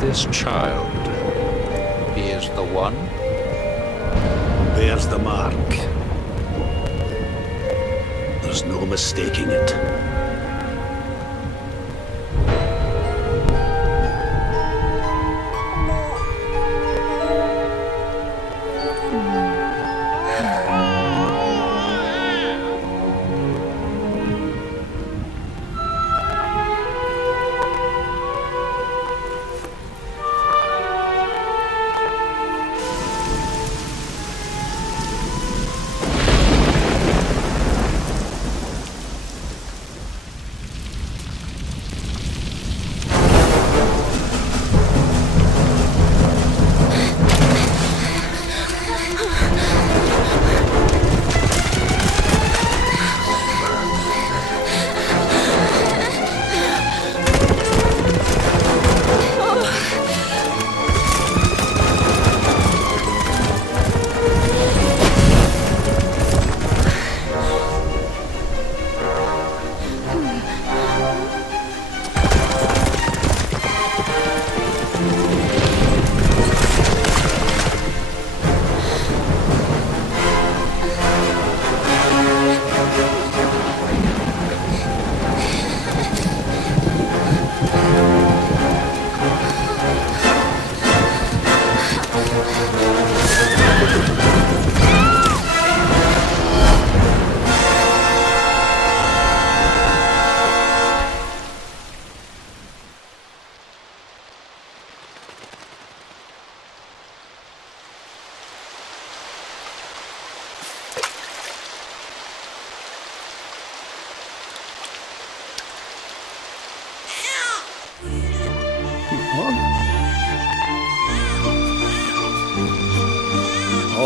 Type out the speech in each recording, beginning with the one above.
This child, he is the one? There's the mark. There's no mistaking it.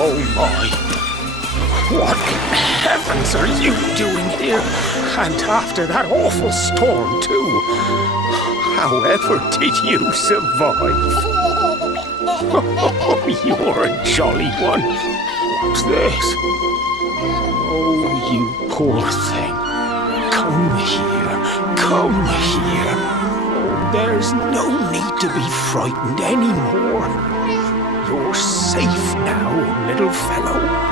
Oh my! What in heavens are you doing here? And after that awful storm, too. However did you survive? Oh, you're a jolly one. What's this? Oh, you poor thing. Come here. Come here. Oh, there's no need to be frightened anymore. You're safe now, little fellow.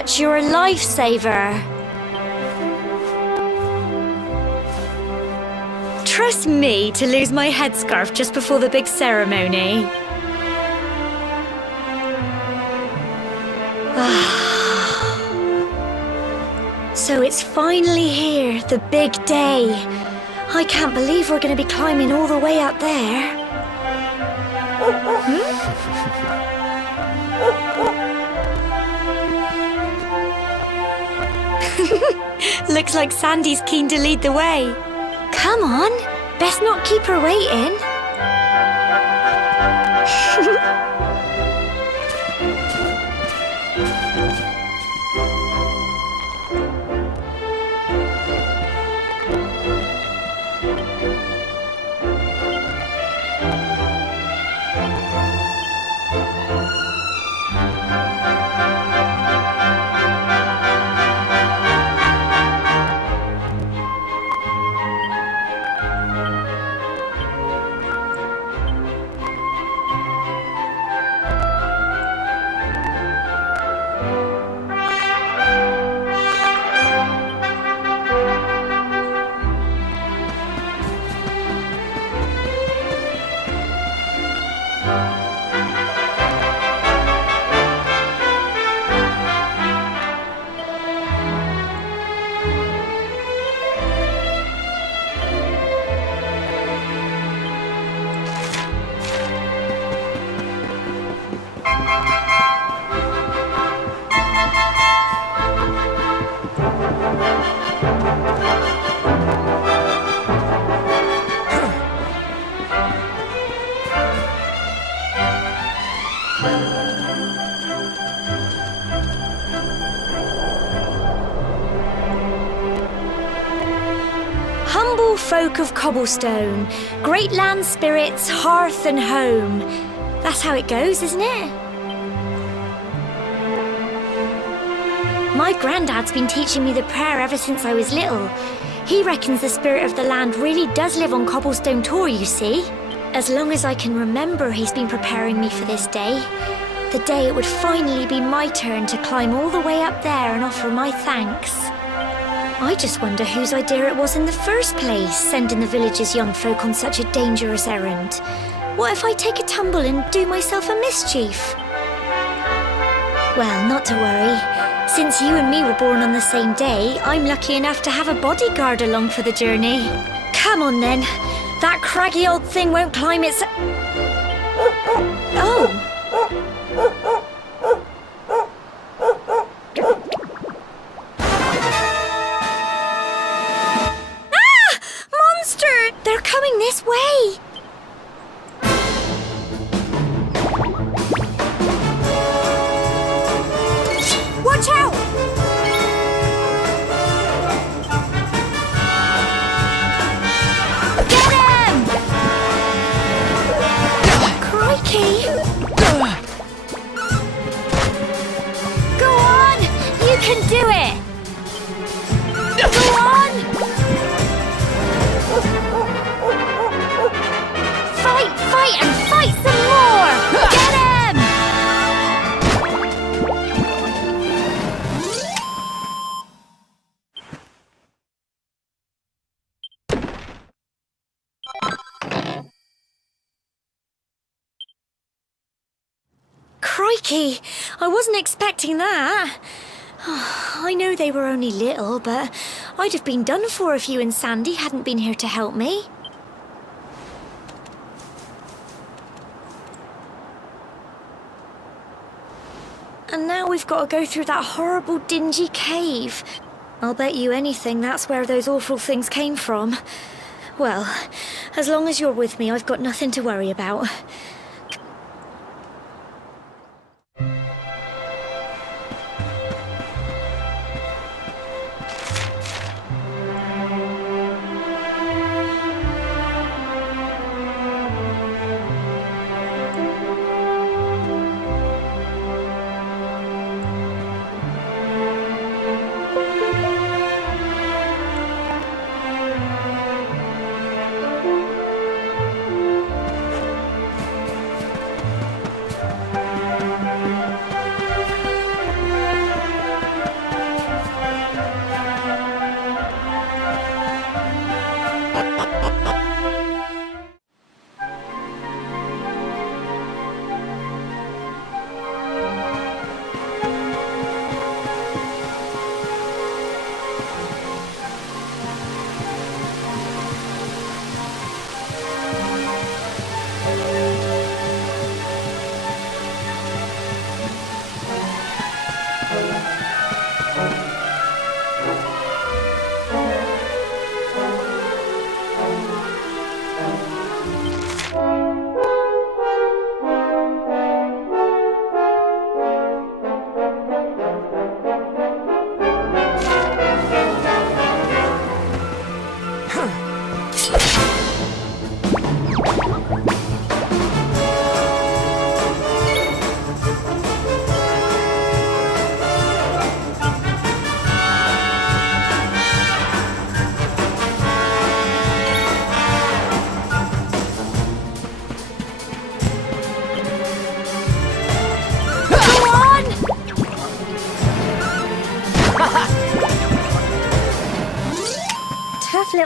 much you're a lifesaver. Trust me to lose my headscarf just before the big ceremony. So it's finally here, the big day. I can't believe we're going to be climbing all the way up there. Looks like Sandy's keen to lead the way. Come on, best not keep her waiting. Humble folk of cobblestone, great land spirits, hearth and home. That's how it goes, isn't it? My granddad's been teaching me the prayer ever since I was little. He reckons the spirit of the land really does live on Cobblestone Tor, you see. As long as I can remember, he's been preparing me for this day. The day it would finally be my turn to climb all the way up there and offer my thanks. I just wonder whose idea it was in the first place, sending the village's young folk on such a dangerous errand. What if I take a tumble and do myself a mischief? Well, not to worry. Since you and me were born on the same day, I'm lucky enough to have a bodyguard along for the journey. Come on then. That craggy old thing won't climb its... Oh! They're coming this way! Watch out! Get him! Crikey! Go on! You can do it! Go on! Fight and fight some more! Get him! Crikey! I wasn't expecting that. I know they were only little, but I'd have been done for if you and Sandy hadn't been here to help me. And now we've got to go through that horrible, dingy cave. I'll bet you anything that's where those awful things came from. Well, as long as you're with me, I've got nothing to worry about.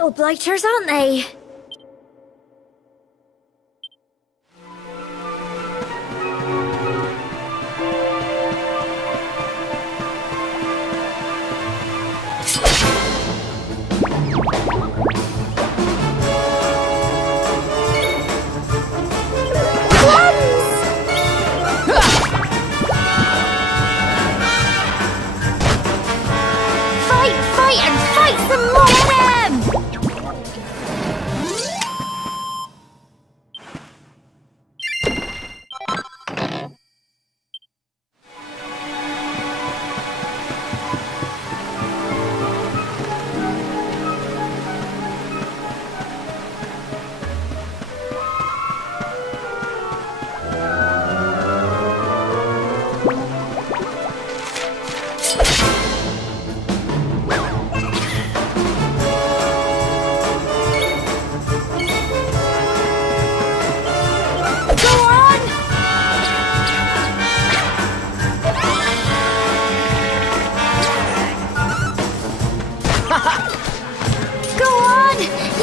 little blighters, aren't they?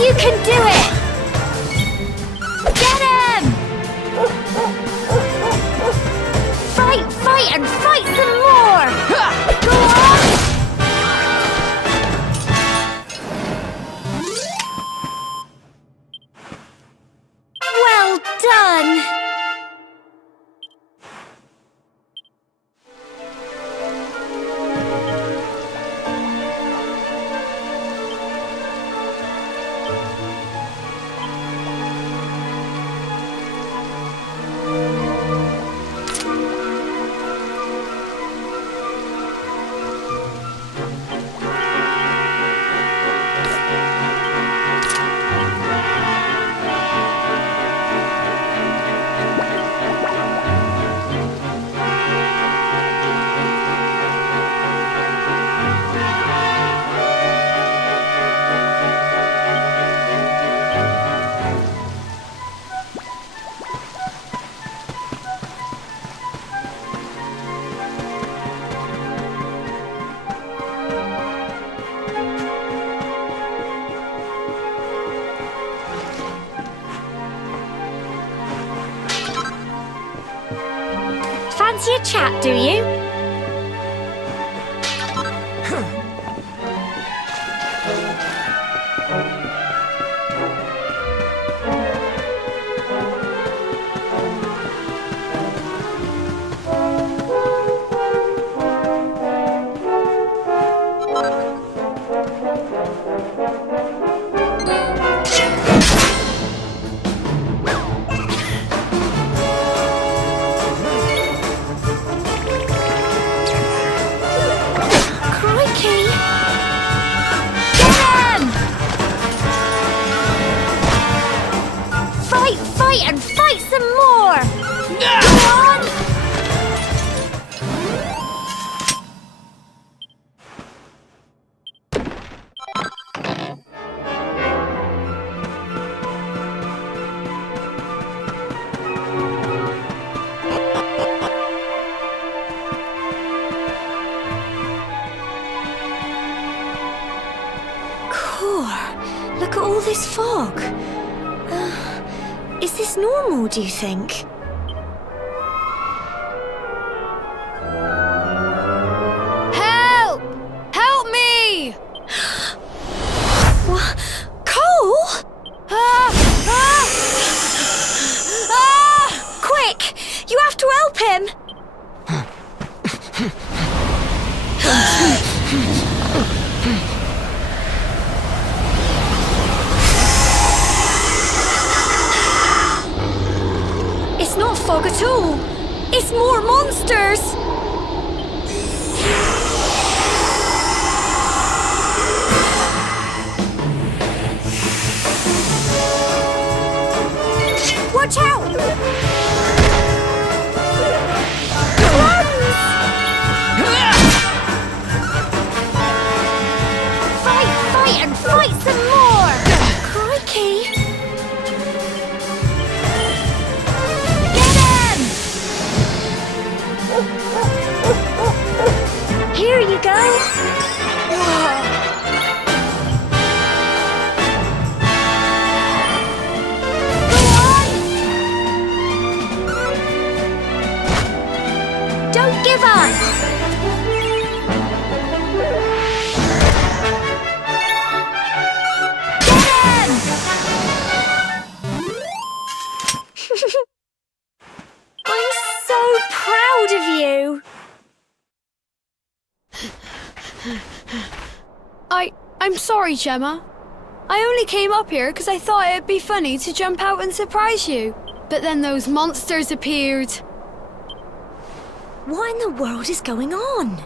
You can do it! Get him! Fight and fight some more! Go on! Well done! Fancy a chat, do you? And fight some more! Come on! Core, look at all this fog. Is this normal, do you think? Help! Help me! What? Cole? Quick! You have to help him! It's not fog at all. It's more monsters. Watch out! Fight and fight some more! Crikey! Here you go. I'm sorry, Gemma. I only came up here because I thought it'd be funny to jump out and surprise you. But then those monsters appeared. What in the world is going on?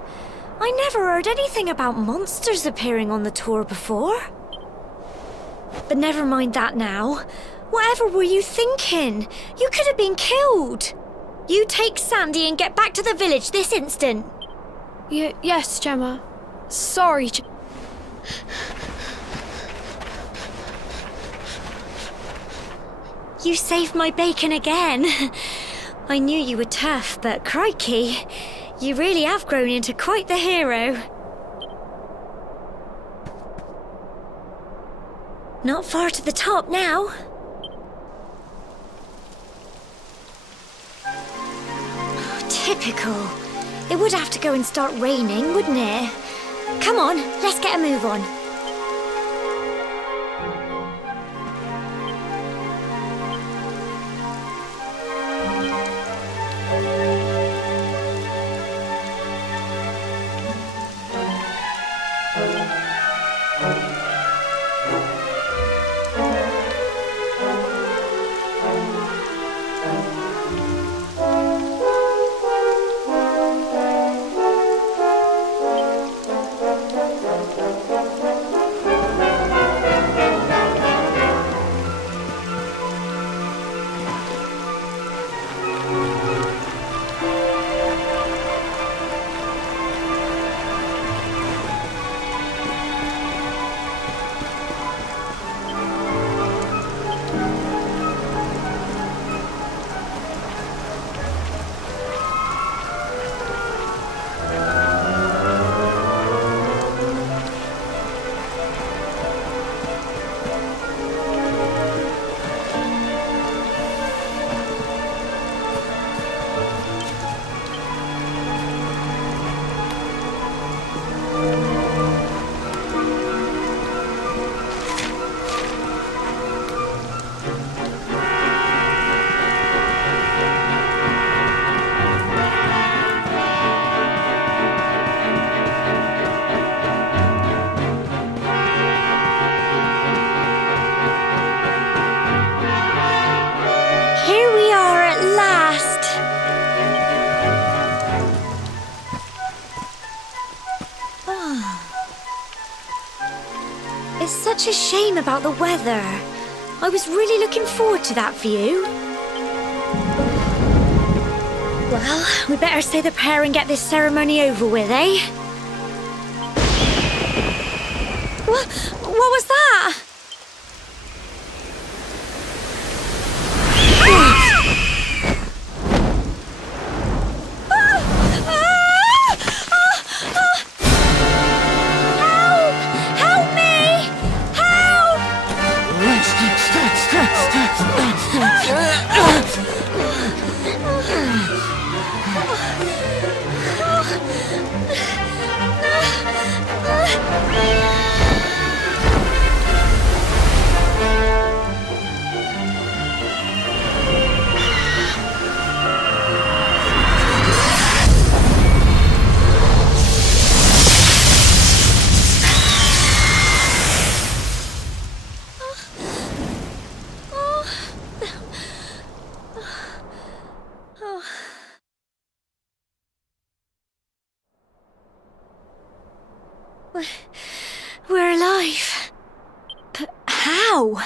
I never heard anything about monsters appearing on the tour before. But never mind that now. Whatever were you thinking? You could have been killed. You take Sandy and get back to the village this instant. Yes, Gemma. Sorry, You saved my bacon again. I knew you were tough, but crikey, you really have grown into quite the hero. Not far to the top now. Oh, typical. It would have to go and start raining, wouldn't it? Come on, let's get a move on. It's such a shame about the weather. I was really looking forward to that view. Well, we better say the prayer and get this ceremony over with, eh? What was that? We're alive. But how?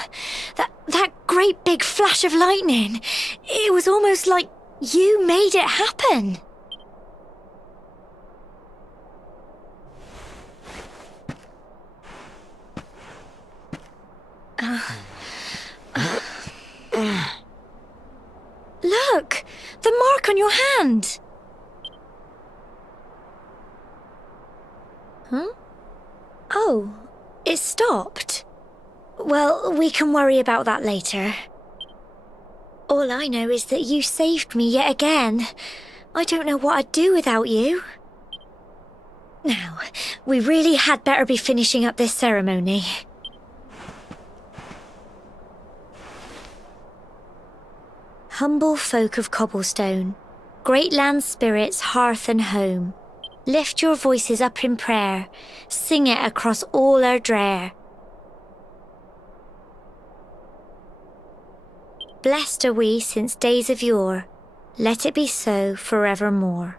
That great big flash of lightning. It was almost like you made it happen. Look! The mark on your hand! Huh? Oh, it stopped. Well, we can worry about that later. All I know is that you saved me yet again. I don't know what I'd do without you. Now, we really had better be finishing up this ceremony. Humble folk of Cobblestone, great land spirits, hearth and home, Lift your voices up in prayer, sing it across all our drear. Blessed are we since days of yore, let it be so forevermore.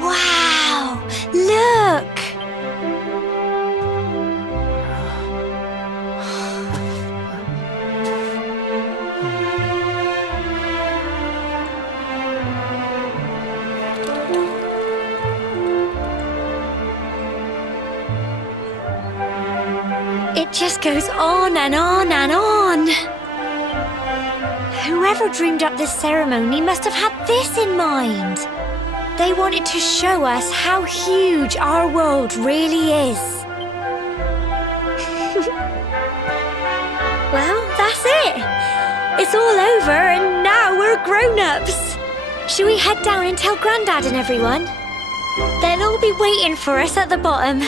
Wow! Look! It just goes on and on and on. Whoever dreamed up this ceremony must have had this in mind. They wanted to show us how huge our world really is. Well, that's it. It's all over and now we're grown-ups. Shall we head down and tell Grandad and everyone? They'll all be waiting for us at the bottom.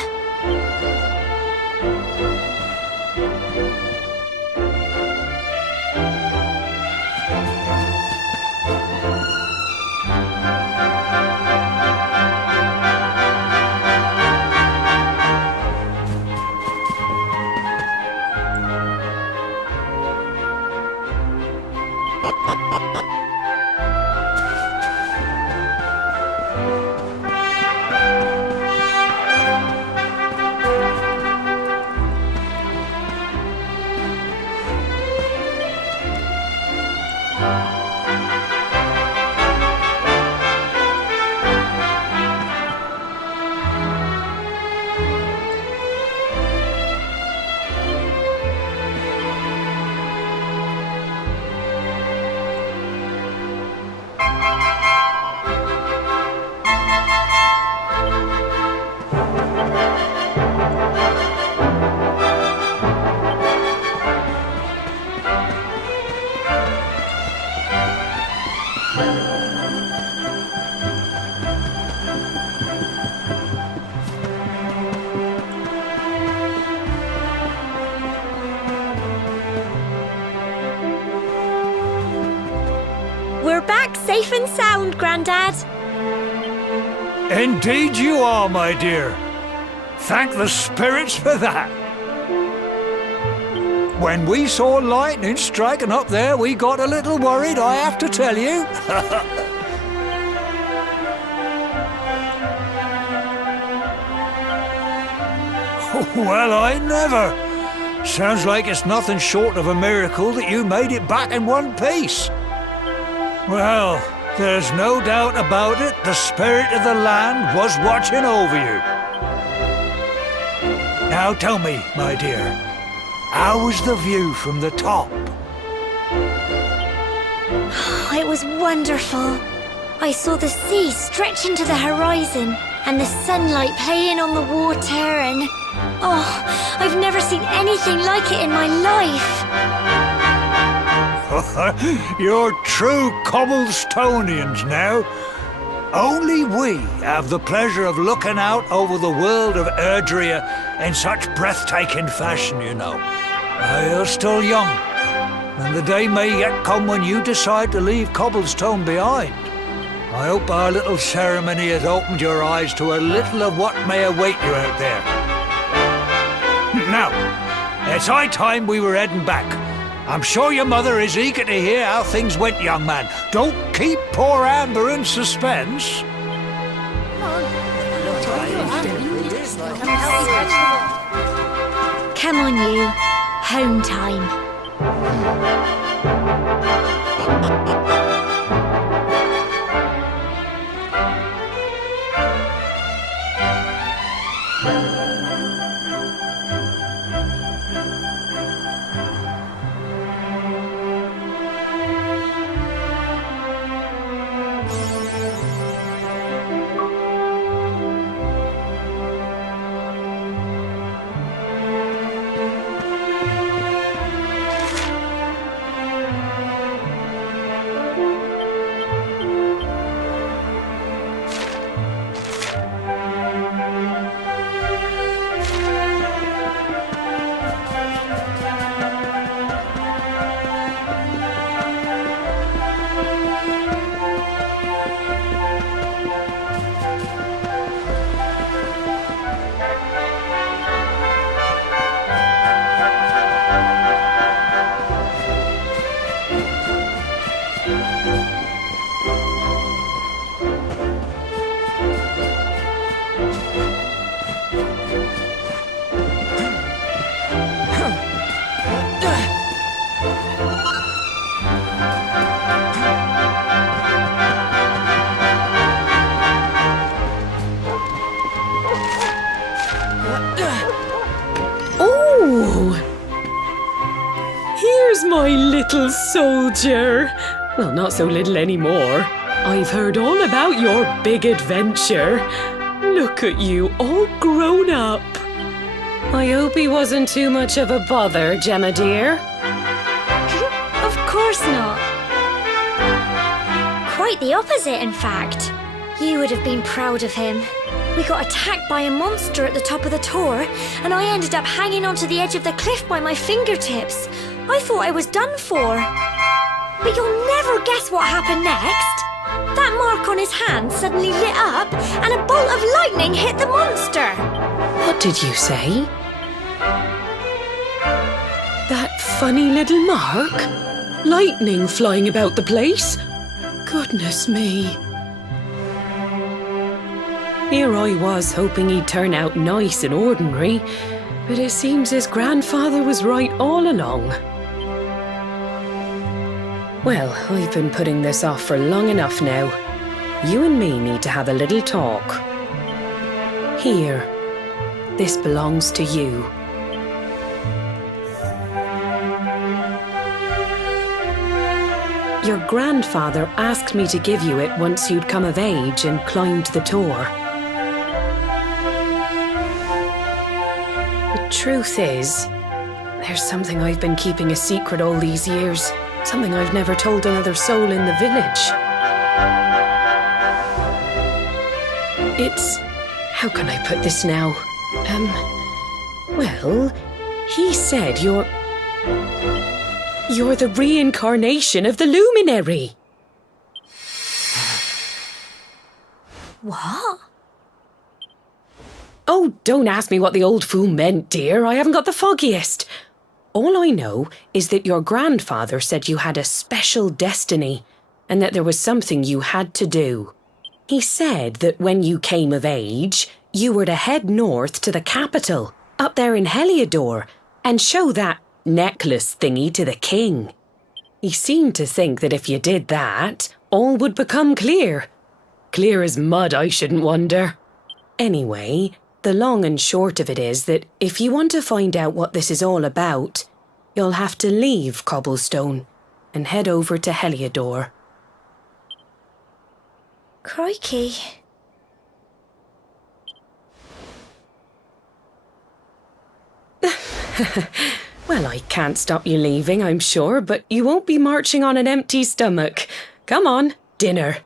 We're back safe and sound, Grandad. Indeed you are, my dear. Thank the spirits for that. When we saw lightning striking up there, we got a little worried, I have to tell you. Well, I never. Sounds like it's nothing short of a miracle that you made it back in one piece. Well, there's no doubt about it, the spirit of the land was watching over you. Now tell me, my dear, how was the view from the top? It was wonderful. I saw the sea stretch into the horizon and the sunlight playing on the water and... Oh, I've never seen anything like it in my life. You're true Cobblestonians now. Only we have the pleasure of looking out over the world of Erdrea in such breathtaking fashion, you know. You're still young, and the day may yet come when you decide to leave Cobblestone behind. I hope our little ceremony has opened your eyes to a little of what may await you out there. Now, it's high time we were heading back. I'm sure your mother is eager to hear how things went, young man. Don't keep poor Amber in suspense. Come on, you. Home time. little soldier. Well, not so little anymore. I've heard all about your big adventure. Look at you, all grown up. I hope he wasn't too much of a bother, Gemma dear. Of course not. Quite the opposite, in fact. You would have been proud of him. We got attacked by a monster at the top of the tower, and I ended up hanging onto the edge of the cliff by my fingertips. I thought I was done for. But you'll never guess what happened next. That mark on his hand suddenly lit up, and a bolt of lightning hit the monster. What did you say? That funny little mark? Lightning flying about the place? Goodness me. Here I was hoping he'd turn out nice and ordinary, but it seems his grandfather was right all along. Well, I've been putting this off for long enough now. You and me need to have a little talk. Here, this belongs to you. Your grandfather asked me to give you it once you'd come of age and climbed the tower. The truth is, there's something I've been keeping a secret all these years. Something I've never told another soul in the village. It's... how can I put this now? Well, he said you're the reincarnation of the luminary. What? Oh, don't ask me what the old fool meant, dear. I haven't got the foggiest. All I know is that your grandfather said you had a special destiny and that there was something you had to do. He said that when you came of age, you were to head north to the capital, up there in Heliodor, and show that necklace thingy to the king. He seemed to think that if you did that, all would become clear. Clear as mud, I shouldn't wonder. Anyway, the long and short of it is that if you want to find out what this is all about, you'll have to leave Cobblestone and head over to Heliodor. Crikey. Well, I can't stop you leaving, I'm sure, but you won't be marching on an empty stomach. Come on, dinner.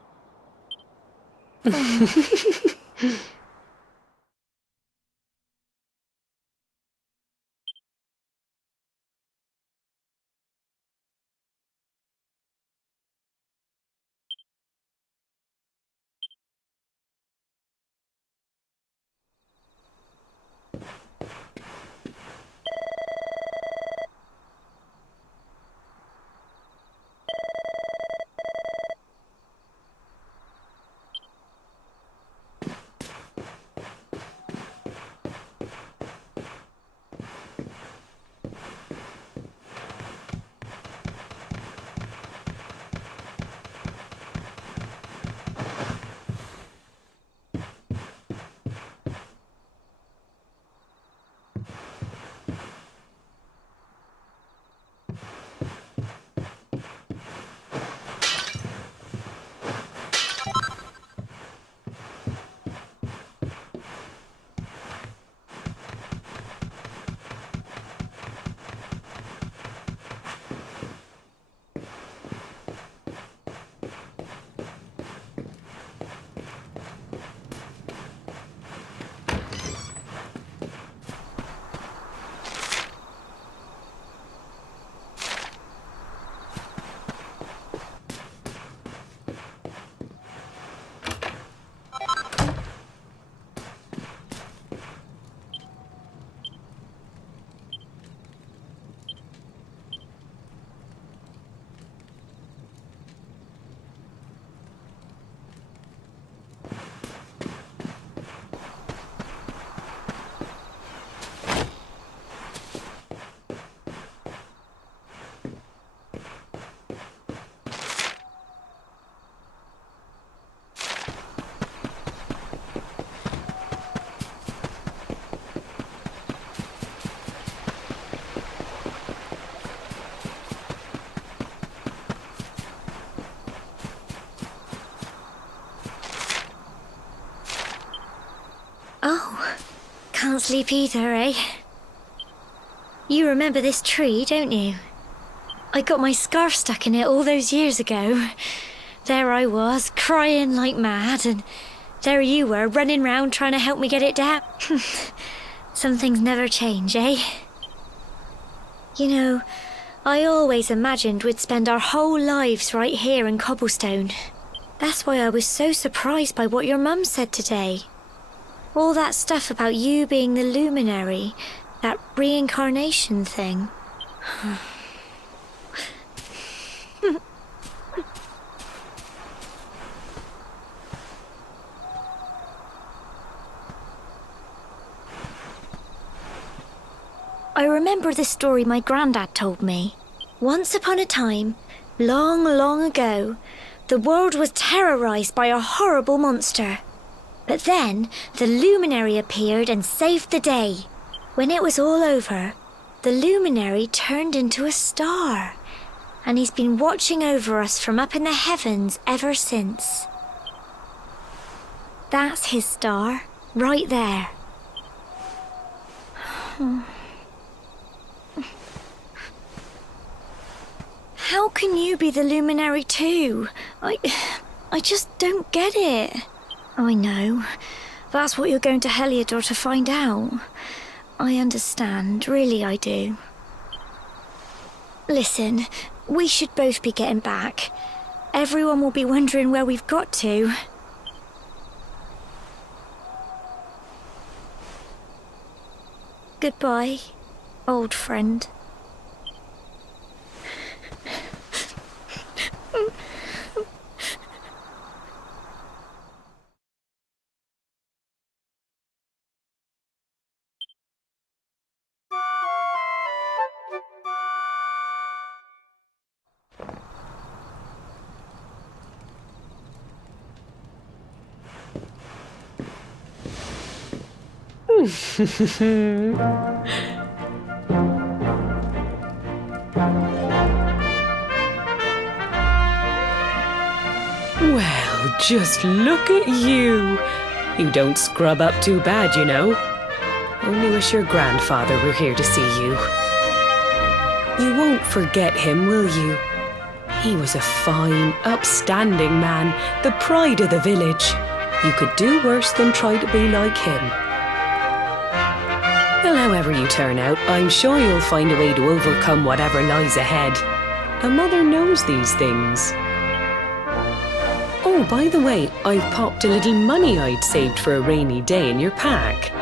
can't sleep either, eh? You remember this tree, don't you? I got my scarf stuck in it all those years ago. There I was, crying like mad, and there you were, running round trying to help me get it down. Some things never change, eh? You know, I always imagined we'd spend our whole lives right here in Cobblestone. That's why I was so surprised by what your mum said today. All that stuff about you being the luminary, that reincarnation thing. I remember the story my granddad told me. Once upon a time, long, long ago, the world was terrorized by a horrible monster. But then, the luminary appeared and saved the day. When it was all over, the luminary turned into a star. And he's been watching over us from up in the heavens ever since. That's his star, right there. How can you be the luminary too? I just don't get it. I know. That's what you're going to Heliodor to find out. I understand, really I do. Listen, we should both be getting back. Everyone will be wondering where we've got to. Goodbye, old friend. Well, just look at you. You don't scrub up too bad, you know. Only wish your grandfather were here to see you. You won't forget him, will you? He was a fine, upstanding man, the pride of the village. You could do worse than try to be like him. Well, however you turn out, I'm sure you'll find a way to overcome whatever lies ahead. A mother knows these things. Oh, by the way, I've popped a little money I'd saved for a rainy day in your pack.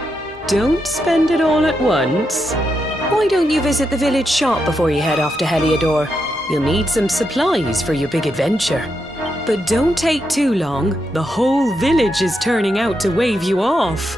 Don't spend it all at once. Why don't you visit the village shop before you head off to Heliodor? You'll need some supplies for your big adventure. But don't take too long. The whole village is turning out to wave you off.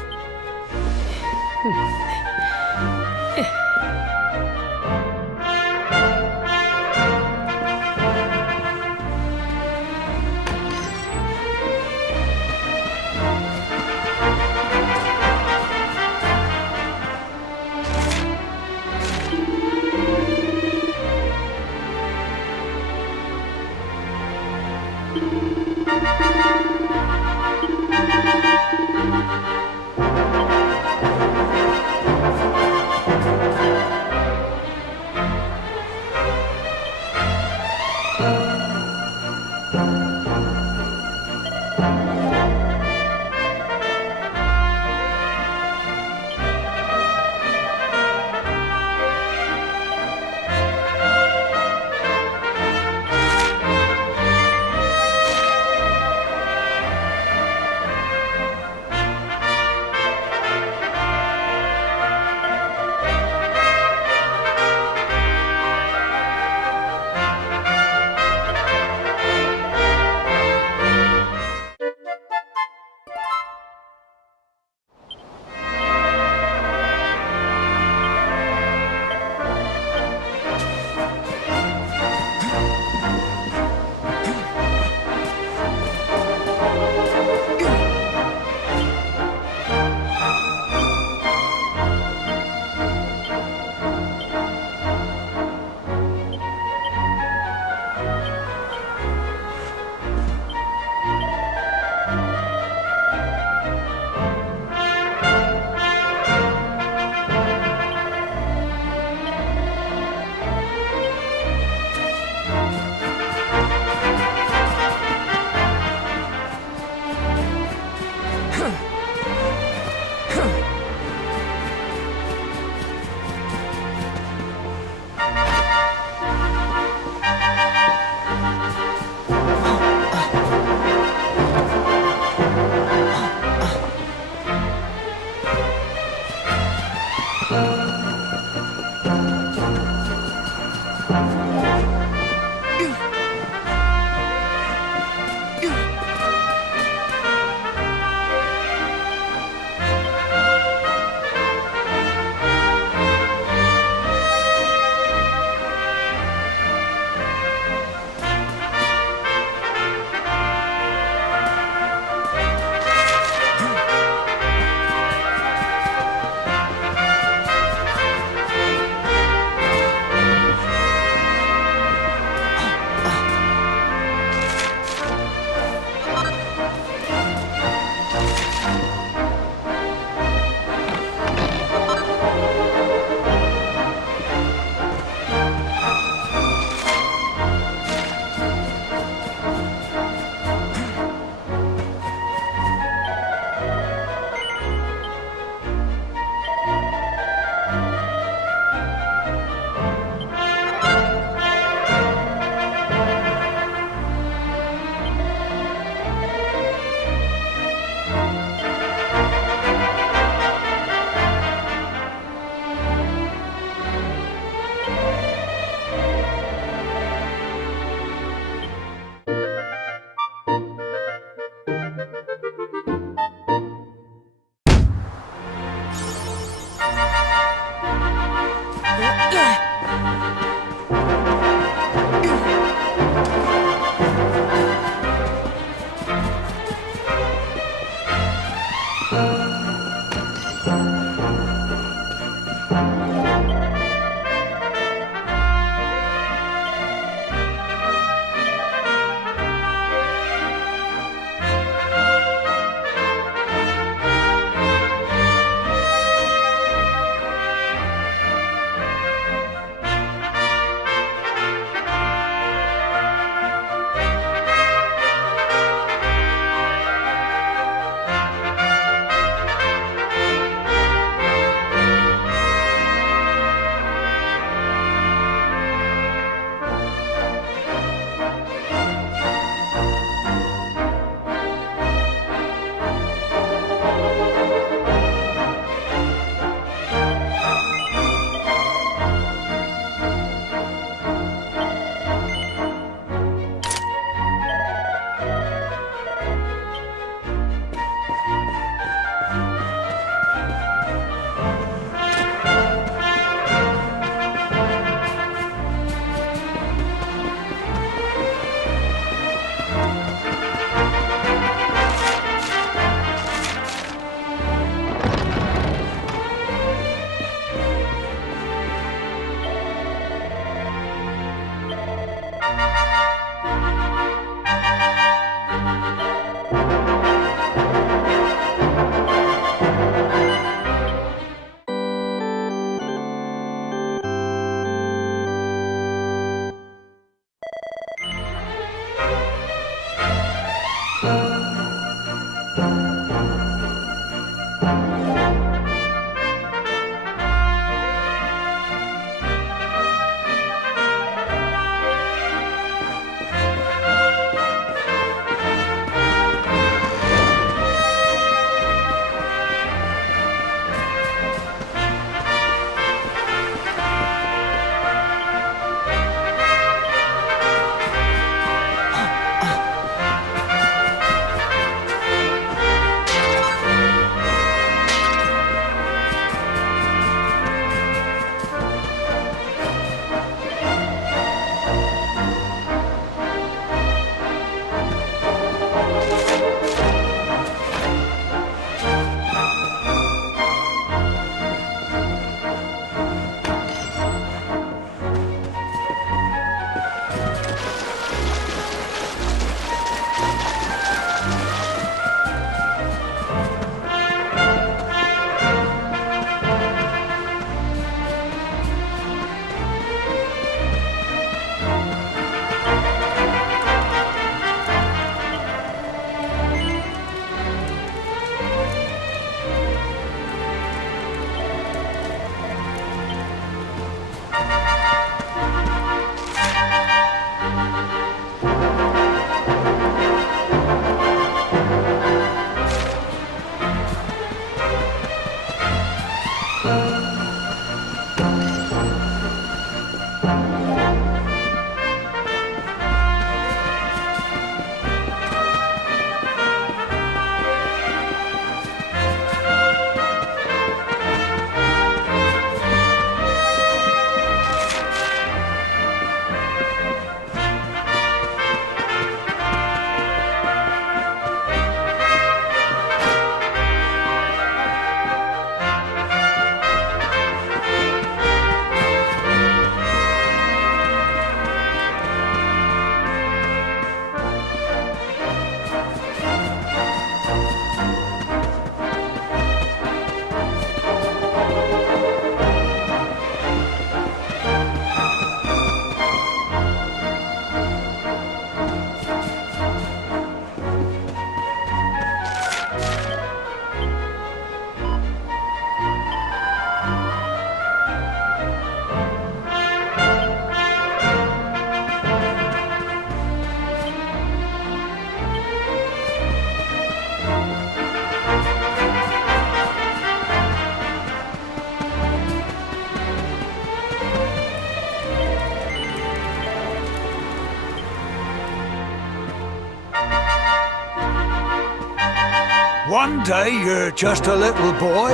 One day you're just a little boy,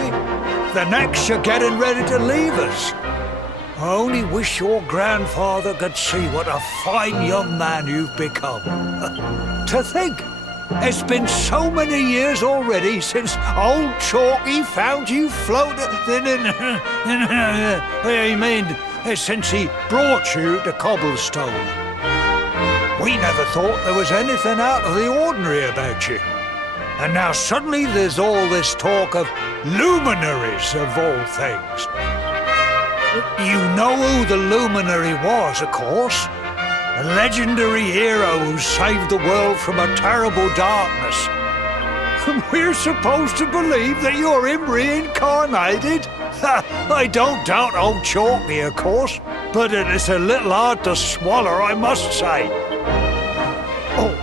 the next you're getting ready to leave us. I only wish your grandfather could see what a fine young man you've become. To think, it's been so many years already since old Chalky found you floating since he brought you to Cobblestone. We never thought there was anything out of the ordinary about you. And now suddenly there's all this talk of luminaries of all things. You know who the luminary was, of course. A legendary hero who saved the world from a terrible darkness. And we're supposed to believe that you're him reincarnated? I don't doubt old Chalky, of course, but it's a little hard to swallow, I must say. Oh,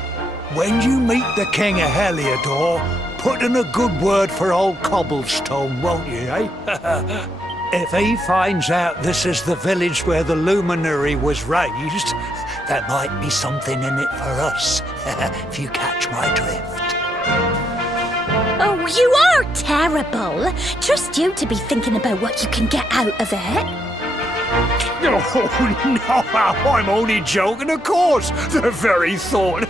when you meet the King of Heliodor, put in a good word for old Cobblestone, won't you, eh? If he finds out this is the village where the luminary was raised, there might be something in it for us, if you catch my drift. Oh, you are terrible. Trust you to be thinking about what you can get out of it. Oh, no, I'm only joking, of course. The very thought.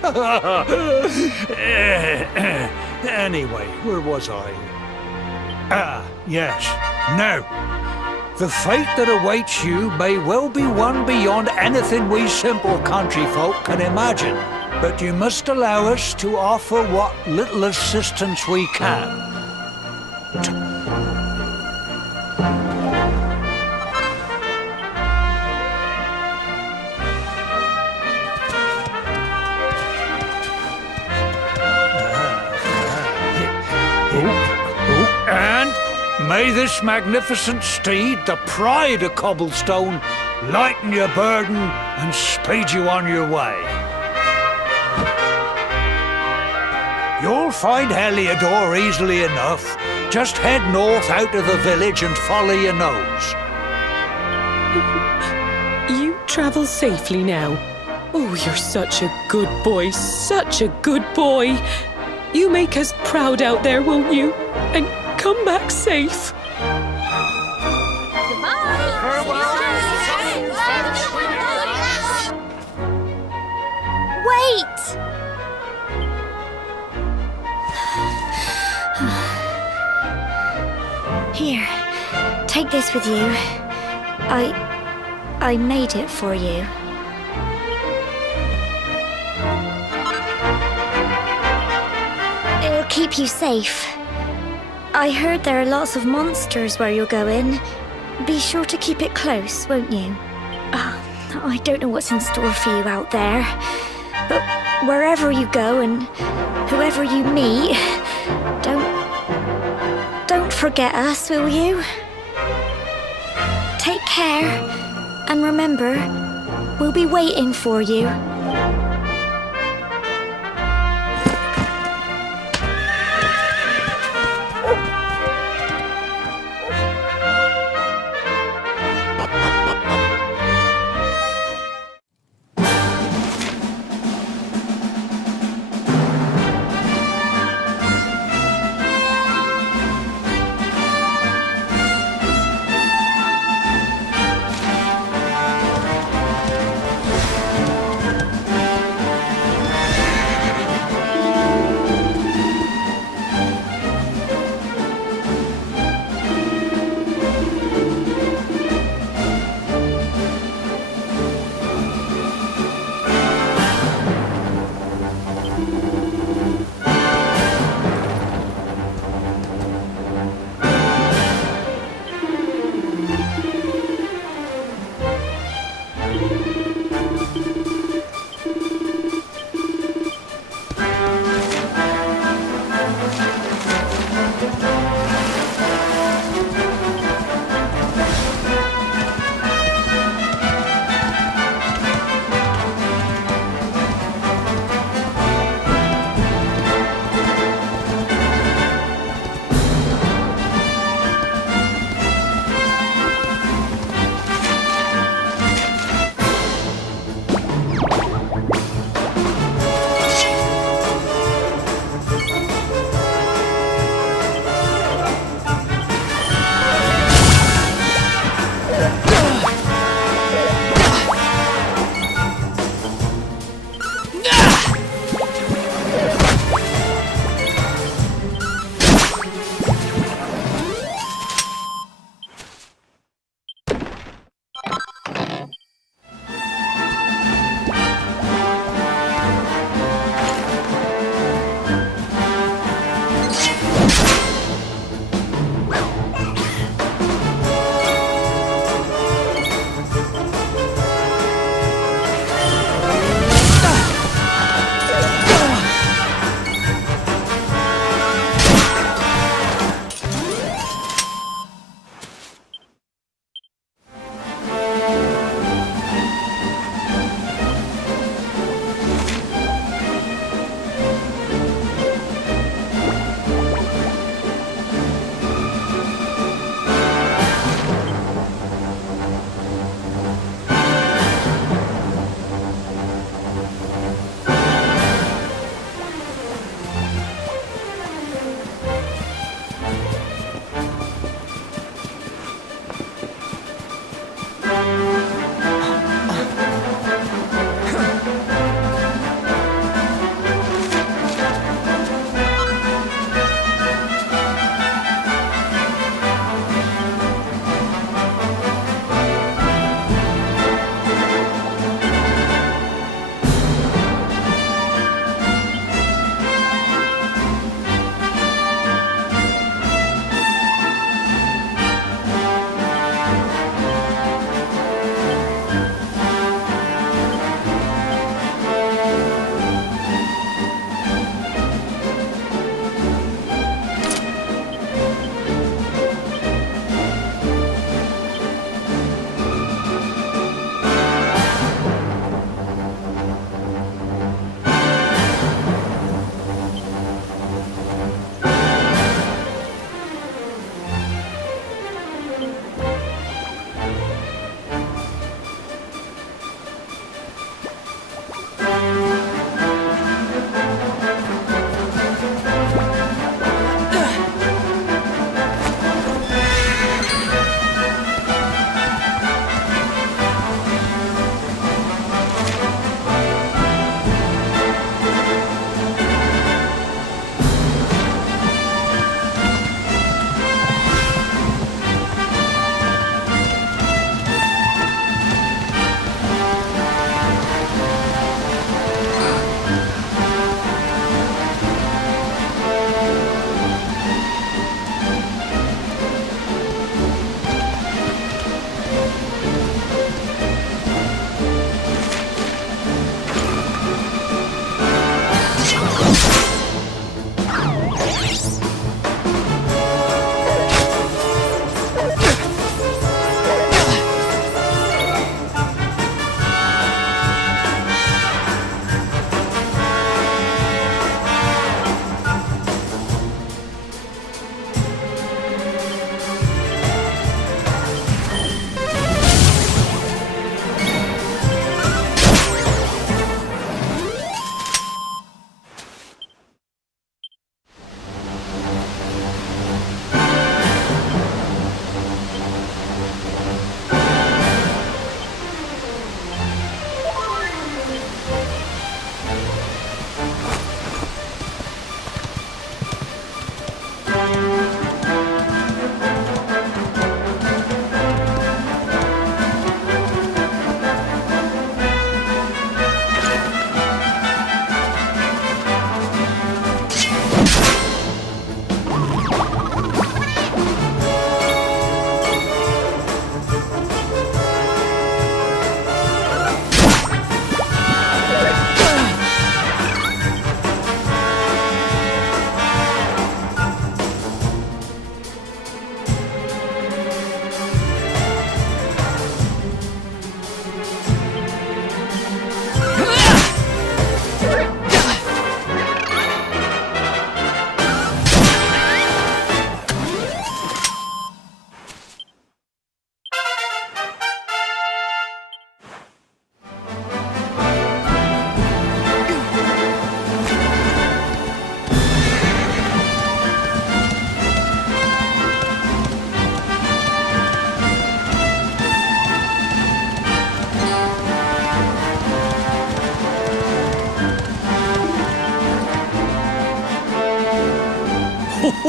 Anyway, where was I? Ah, yes. Now, the fate that awaits you may well be one beyond anything we simple country folk can imagine. But you must allow us to offer what little assistance we can. And may this magnificent steed, the pride of Cobblestone, lighten your burden and speed you on your way. You'll find Heliodor easily enough. Just head north out of the village and follow your nose. You travel safely now. Oh, you're such a good boy, such a good boy. You make us proud out there, won't you? And come back safe. Wait! Here, take this with you. I made it for you. It'll keep you safe. I heard there are lots of monsters where you're going. Be sure to keep it close, won't you? I don't know what's in store for you out there, but wherever you go and whoever you meet, don't forget us, will you? Take care, and remember, we'll be waiting for you.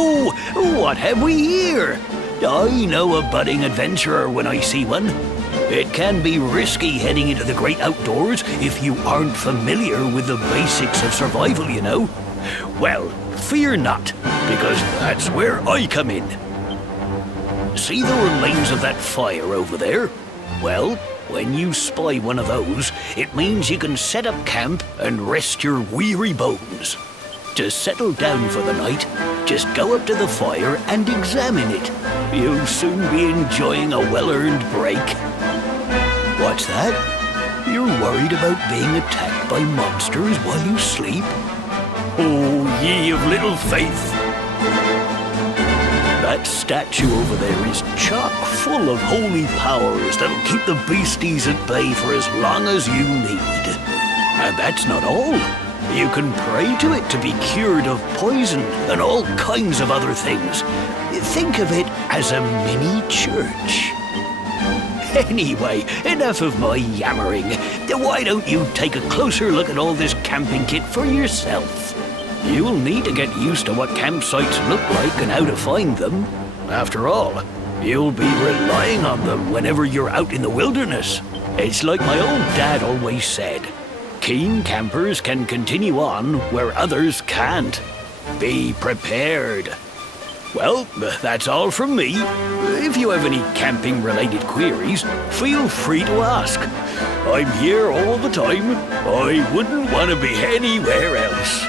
Oh, what have we here? I know a budding adventurer when I see one. It can be risky heading into the great outdoors if you aren't familiar with the basics of survival, you know. Well, fear not, because that's where I come in. See the remains of that fire over there? Well, when you spy one of those, it means you can set up camp and rest your weary bones. To settle down for the night, just go up to the fire and examine it. You'll soon be enjoying a well-earned break. What's that? You're worried about being attacked by monsters while you sleep? Oh, ye of little faith! That statue over there is chock full of holy powers that'll keep the beasties at bay for as long as you need. And that's not all. You can pray to it to be cured of poison and all kinds of other things. Think of it as a mini church. Anyway, enough of my yammering. Why don't you take a closer look at all this camping kit for yourself? You'll need to get used to what campsites look like and how to find them. After all, you'll be relying on them whenever you're out in the wilderness. It's like my old dad always said, keen campers can continue on where others can't. Be prepared. Well, that's all from me. If you have any camping-related queries, feel free to ask. I'm here all the time. I wouldn't want to be anywhere else.